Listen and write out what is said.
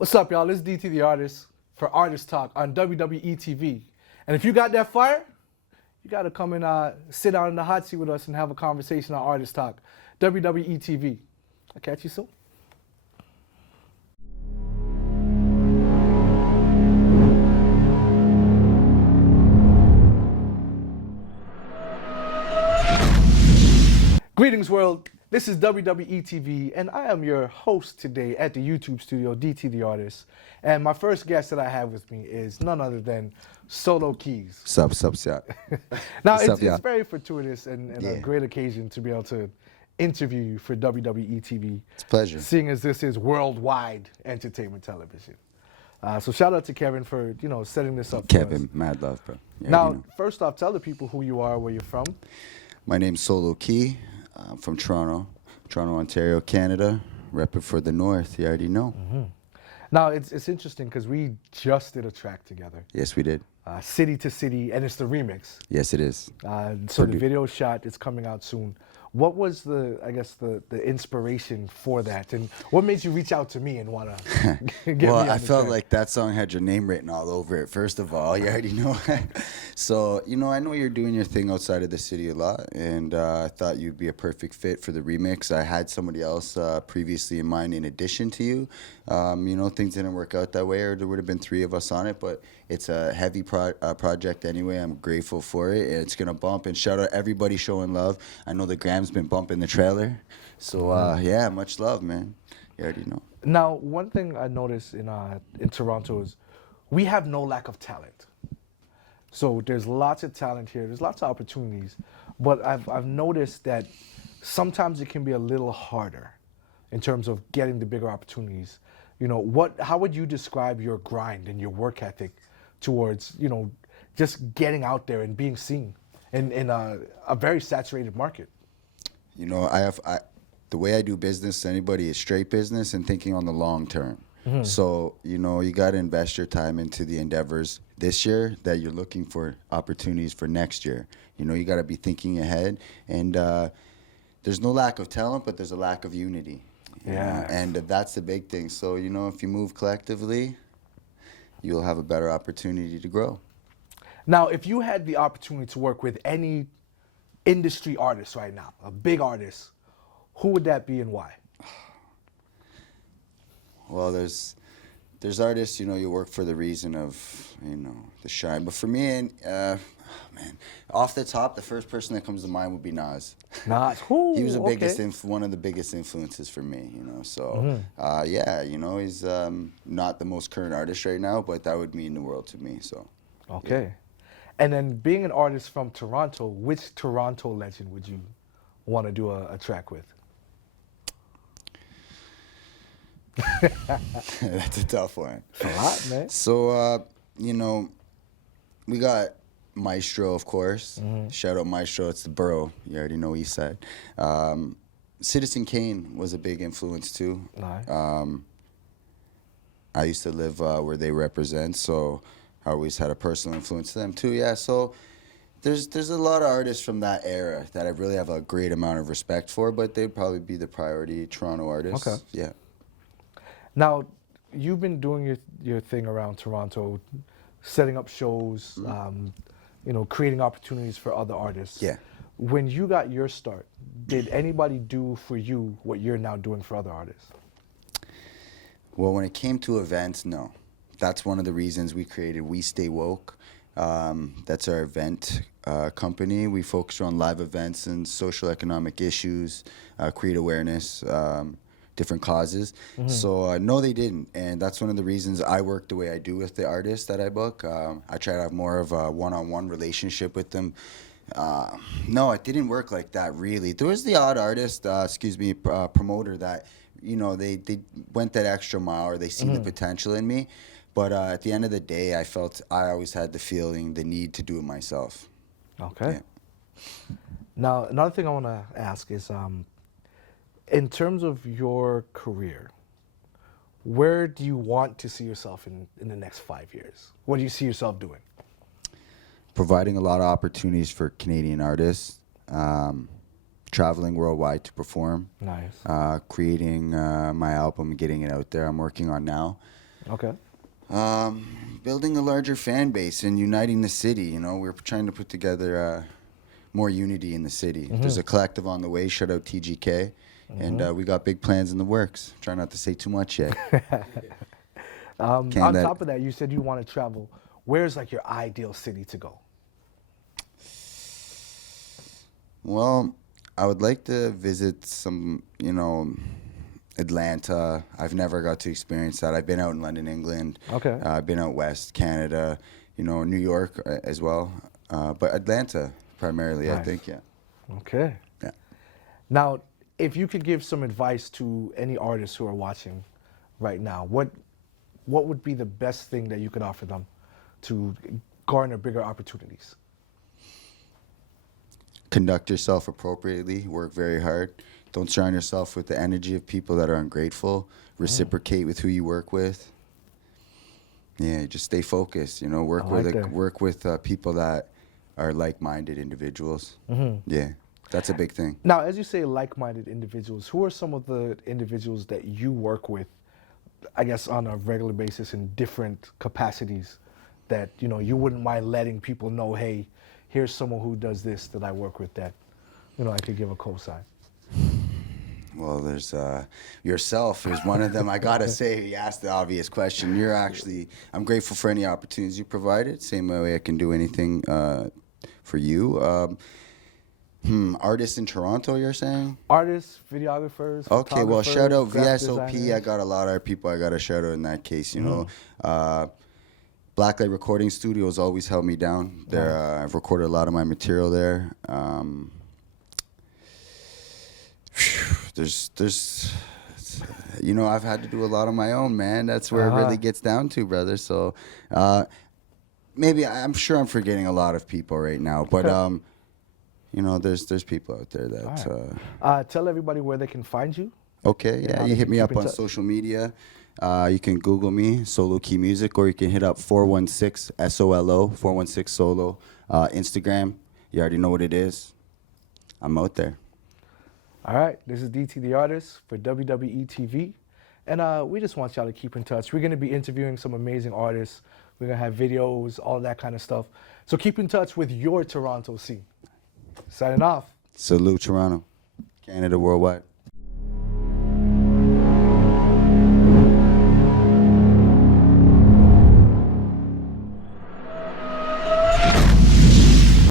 What's up, y'all? This is DT the Artist for Artist Talk on WWETV. TV. And if you got that fire, you got to come and sit down in the hot seat with us and have a conversation on Artist Talk. WWETV. TV. I'll catch you soon. Greetings, world. This is WWETV, TV, and I am your host today at the YouTube studio, DT the Artist. And my first guest that I have with me is none other than Solo Keys. Sup. Now, What's up, it's very fortuitous and a great occasion to be able to interview you for WWETV. TV. It's a pleasure. Seeing as this is worldwide entertainment television. So shout out to Kevin for, setting this up for us. Kevin, mad love, bro. Yeah, Now, first off, tell the people who you are, where you're from. My name's Solo Key. I'm from Toronto, Ontario, Canada. Repping for the North. You already know. Mm-hmm. Now, it's interesting because we just did a track together. Yes, we did. City to City, and it's the remix. Yes, it is. So the video shot is coming out soon. What was the inspiration for that, and what made you reach out to me and want to get Well, me on I the felt track? like that song had your name written all over it. First of all, you already know. So, I know you're doing your thing outside of the city a lot, and I thought you'd be a perfect fit for the remix. I had somebody else previously in mind in addition to you. Things didn't work out that way, or there would have been three of us on it, but it's a heavy project anyway. I'm grateful for it. It's going to bump, and shout out everybody showing love. I know the Gram's been bumping the trailer. So, much love, man. You already know. Now, one thing I noticed in Toronto is we have no lack of talent. So there's lots of talent here. There's lots of opportunities. But I've noticed that sometimes it can be a little harder in terms of getting the bigger opportunities. How would you describe your grind and your work ethic towards, just getting out there and being seen in a very saturated market? The way I do business to anybody is straight business and thinking on the long term. Mm-hmm. So, you got to invest your time into the endeavors this year that you're looking for opportunities for next year. You got to be thinking ahead. And there's no lack of talent, but there's a lack of unity. Yeah. And that's the big thing. So, if you move collectively, you'll have a better opportunity to grow. Now, if you had the opportunity to work with any industry artist right now, a big artist, who would that be and why? Well, there's artists, you work for the reason of, the shine. But for me, off the top, the first person that comes to mind would be Nas. Nas, who? He was one of the biggest influences for me, So, he's not the most current artist right now, but that would mean the world to me, so. Okay. Yeah. And then being an artist from Toronto, which Toronto legend would you want to do a track with? That's a tough one. A lot, man. So, we got Maestro, of course. Mm-hmm. Shout out Maestro. It's the borough. You already know East Side. Citizen Kane was a big influence, too. Nice. I used to live where they represent, so I always had a personal influence to them, too. Yeah, so there's a lot of artists from that era that I really have a great amount of respect for, but they'd probably be the priority Toronto artists. Okay. Yeah. Now, you've been doing your thing around Toronto, setting up shows, creating opportunities for other artists. Yeah. When you got your start, did anybody do for you what you're now doing for other artists? Well, when it came to events, no. That's one of the reasons we created We Stay Woke. That's our event company. We focus on live events and social economic issues, create awareness, different causes. Mm-hmm. So no, they didn't, and that's one of the reasons I work the way I do with the artists that I book. I try to have more of a one-on-one relationship with them. No, it didn't work like that, really. There was the odd artist, promoter that, they went that extra mile, or they see the potential in me. But at the end of the day, I felt I always had the need to do it myself. Okay. Yeah. Now, another thing I want to ask is, in terms of your career, where do you want to see yourself in the next 5 years? What do you see yourself doing? Providing a lot of opportunities for Canadian artists, traveling worldwide to perform. Nice. Creating my album, getting it out there. I'm working on now. Okay. Building a larger fan base and uniting the city. You know, we're trying to put together more unity in the city. There's a collective on the way. Shout out TGK. And we got big plans in the works. Try not to say too much yet. On top of that, you said you want to travel. Where's like your ideal city to go? Well, I would like to visit some, you know, Atlanta. I've never got to experience that. I've been out in London, England. Okay. I've been out west, Canada, you know, New York as well. But Atlanta primarily, Nice. I think, yeah. Okay. Yeah. Now, if you could give some advice to any artists who are watching right now, what would be the best thing that you could offer them to garner bigger opportunities? Conduct yourself appropriately, work very hard. Don't surround yourself with the energy of people that are ungrateful. Reciprocate with who you work with. Yeah, just stay focused, you know, work with people that are like-minded individuals. Yeah, that's a big thing. Now, as you say like-minded individuals, who are some of the individuals that you work with, I guess, on a regular basis in different capacities that, you know, you wouldn't mind letting people know, hey, here's someone who does this that I work with that, you know, I could give a cosign? Well, there's yourself is one of them. I gotta say, you asked the obvious question. You're actually, I'm grateful for any opportunities you provided. Same way I can do anything for you. Artists in Toronto, you're saying? Artists, videographers. Okay, well, shout out graphic VSOP. designers. I got a lot of people I got to shout out in that case, you know. Blacklight Recording Studios always held me down. There, I've recorded a lot of my material there. There's, you know, I've had to do a lot on my own, man. That's where it really gets down to, brother. So, maybe I'm sure I'm forgetting a lot of people right now, but you know, there's people out there that. Tell everybody where they can find you. Okay, yeah, you hit me up on social media. You can Google me, Solo Key Music, or you can hit up 416 SOLO, 416 Solo, Instagram. You already know what it is. I'm out there. All right, this is DT the Artist for WWETV, and we just want y'all to keep in touch. We're going to be interviewing some amazing artists. We're going to have videos, all that kind of stuff. So keep in touch with your Toronto scene. Signing off. Salute, Toronto. Canada worldwide.